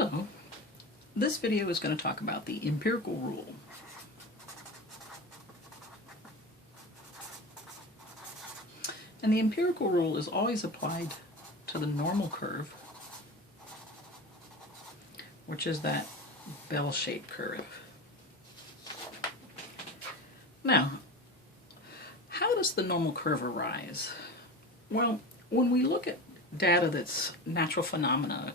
Hello, this video is going to talk about the empirical rule. And the empirical rule is always applied to the normal curve, which is that bell-shaped curve. Now, how does the normal curve arise? Well, when we look at data that's natural phenomena,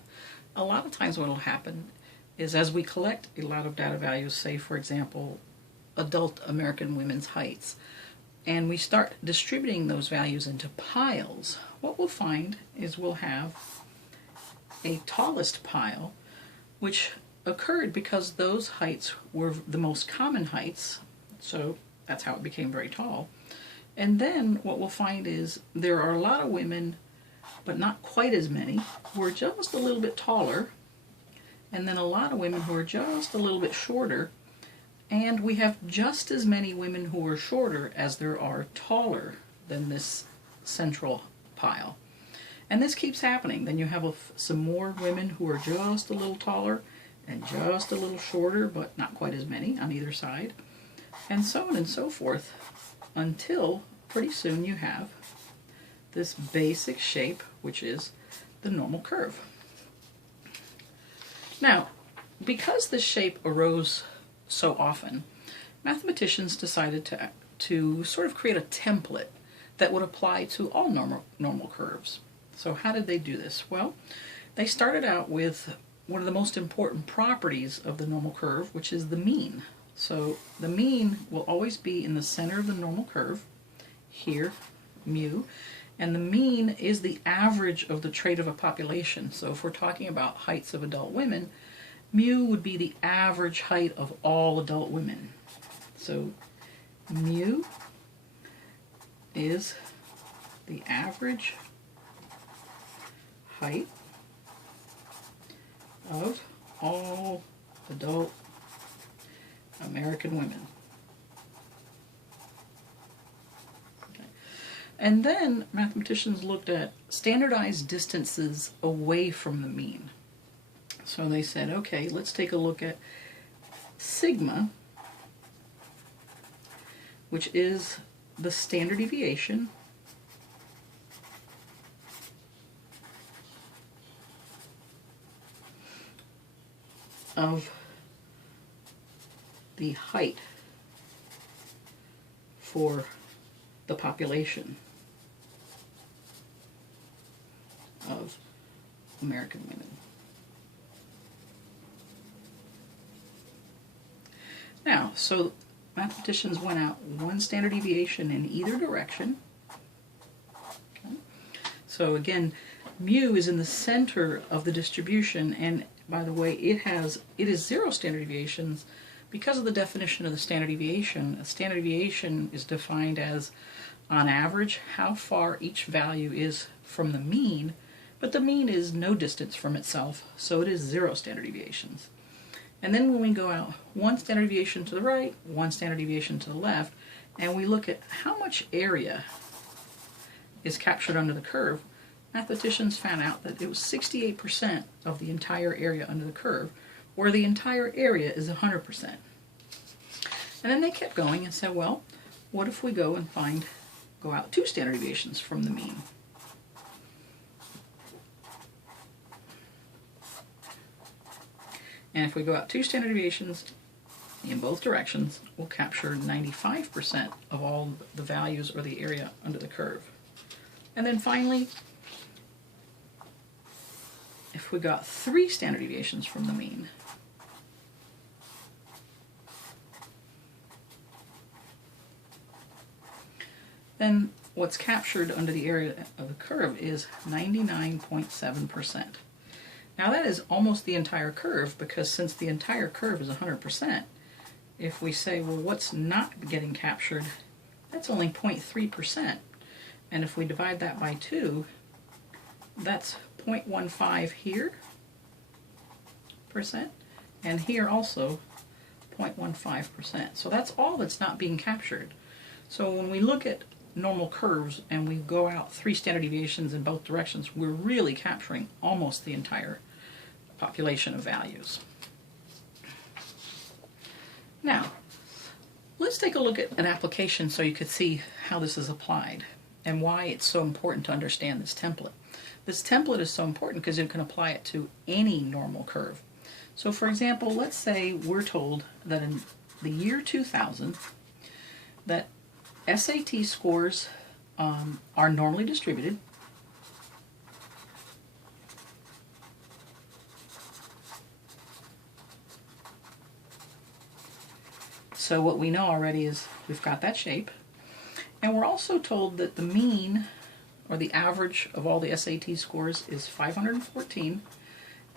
a lot of times what will happen is as we collect a lot of data values, say for example, adult American women's heights, and we start distributing those values into piles, what we'll find is we'll have a tallest pile, which occurred because those heights were the most common heights, so that's how it became very tall. And then what we'll find is there are a lot of women, but not quite as many, who are just a little bit taller, and then a lot of women who are just a little bit shorter, and we have just as many women who are shorter as there are taller than this central pile. And this keeps happening. Then you have some more women who are just a little taller and just a little shorter, but not quite as many on either side, and so on and so forth, until pretty soon you have this basic shape, which is the normal curve. Now, because this shape arose so often, mathematicians decided to sort of create a template that would apply to all normal curves. So how did they do this? Well, they started out with one of the most important properties of the normal curve, which is the mean. So the mean will always be in the center of the normal curve, here, mu, and the mean is the average of the trait of a population. So if we're talking about heights of adult women, mu would be the average height of all adult women. So mu is the average height of all adult American women. Okay. And then mathematicians looked at standardized distances away from the mean. So they said, okay, let's take a look at sigma, which is the standard deviation of the height for the population of American women. Now, so mathematicians went out one standard deviation in either direction. Okay. So again, mu is in the center of the distribution, and by the way, it is zero standard deviations. Because of the definition of the standard deviation, a standard deviation is defined as, on average, how far each value is from the mean, but the mean is no distance from itself, so it is zero standard deviations. And then when we go out one standard deviation to the right, one standard deviation to the left, and we look at how much area is captured under the curve, mathematicians found out that it was 68% of the entire area under the curve, where the entire area is 100%. And then they kept going and said, well, what if we go out two standard deviations from the mean? And if we go out two standard deviations in both directions, we'll capture 95% of all the values or the area under the curve. And then finally, if we got three standard deviations from the mean, then what's captured under the area of the curve is 99.7%. Now that is almost the entire curve, because since the entire curve is 100%, if we say, well, what's not getting captured, that's only 0.3%. And if we divide that by 2, that's 0.15 here percent, and here also 0.15%. So that's all that's not being captured. So when we look at normal curves and we go out 3 standard deviations in both directions, we're really capturing almost the entire population of values. Now, let's take a look at an application so you could see how this is applied and why it's so important to understand this template. This template is so important because you can apply it to any normal curve. So for example, let's say we're told that in the year 2000 that SAT scores are normally distributed So what we know already is we've got that shape. And we're also told that the mean, or the average of all the SAT scores, is 514,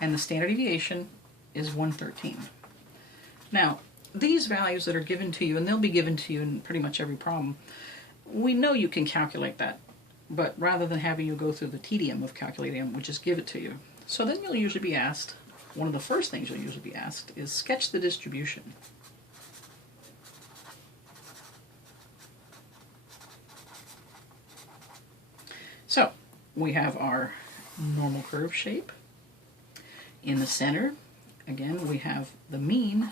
and the standard deviation is 113. Now, these values that are given to you, and they'll be given to you in pretty much every problem, we know you can calculate that, but rather than having you go through the tedium of calculating them, we just give it to you. So then you'll usually be asked, one of the first things you'll usually be asked is sketch the distribution. So we have our normal curve shape. In the center, again, we have the mean,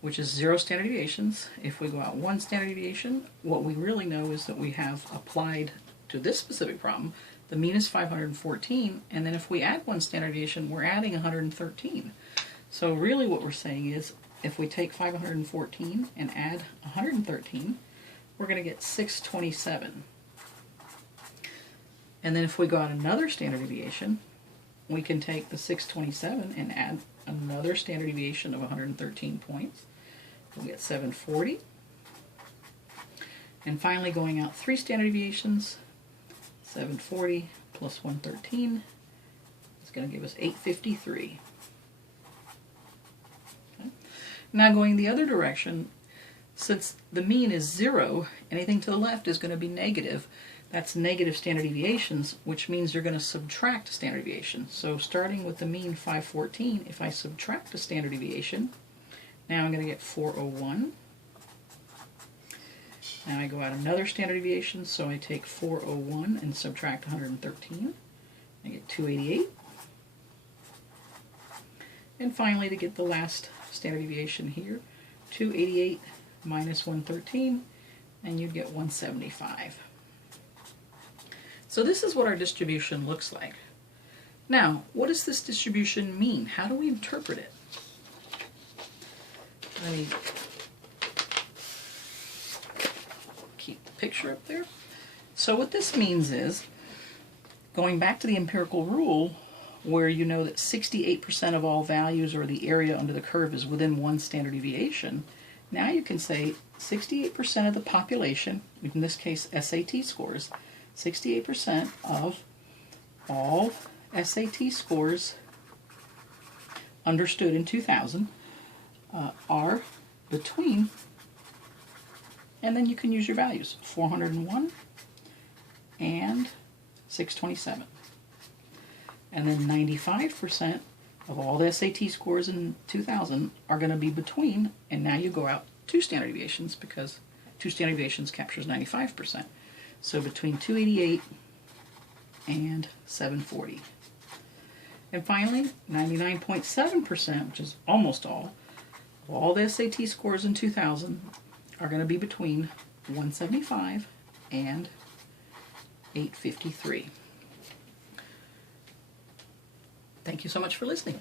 which is 0 standard deviations. If we go out 1 standard deviation, what we really know is that we have applied to this specific problem, the mean is 514, and then if we add 1 standard deviation, we're adding 113. So really what we're saying is, if we take 514 and add 113, we're going to get 627. And then if we go out another standard deviation, we can take the 627 and add another standard deviation of 113 points. We'll get 740. And finally, going out 3 standard deviations, 740 plus 113 is going to give us 853. Okay. Now going the other direction, since the mean is 0, anything to the left is going to be negative. That's negative standard deviations, which means you're going to subtract a standard deviation. So starting with the mean 514, if I subtract a standard deviation, now I'm going to get 401. Now I go out another standard deviation, so I take 401 and subtract 113. I get 288. And finally, to get the last standard deviation here, 288 minus 113, and you'd get 175. So this is what our distribution looks like. Now, what does this distribution mean? How do we interpret it? Let me keep the picture up there. So what this means is, going back to the empirical rule, where you know that 68% of all values, or the area under the curve, is within 1 standard deviation, now you can say 68% of the population, in this case SAT scores, 68% of all SAT scores understood in 2000 are between, and then you can use your values, 401 and 627. And then 95% of all the SAT scores in 2000 are going to be between, and now you go out 2 standard deviations, because 2 standard deviations captures 95%. So between 288 and 740. And finally, 99.7%, which is almost all, of all the SAT scores in 2000 are going to be between 175 and 853. Thank you so much for listening.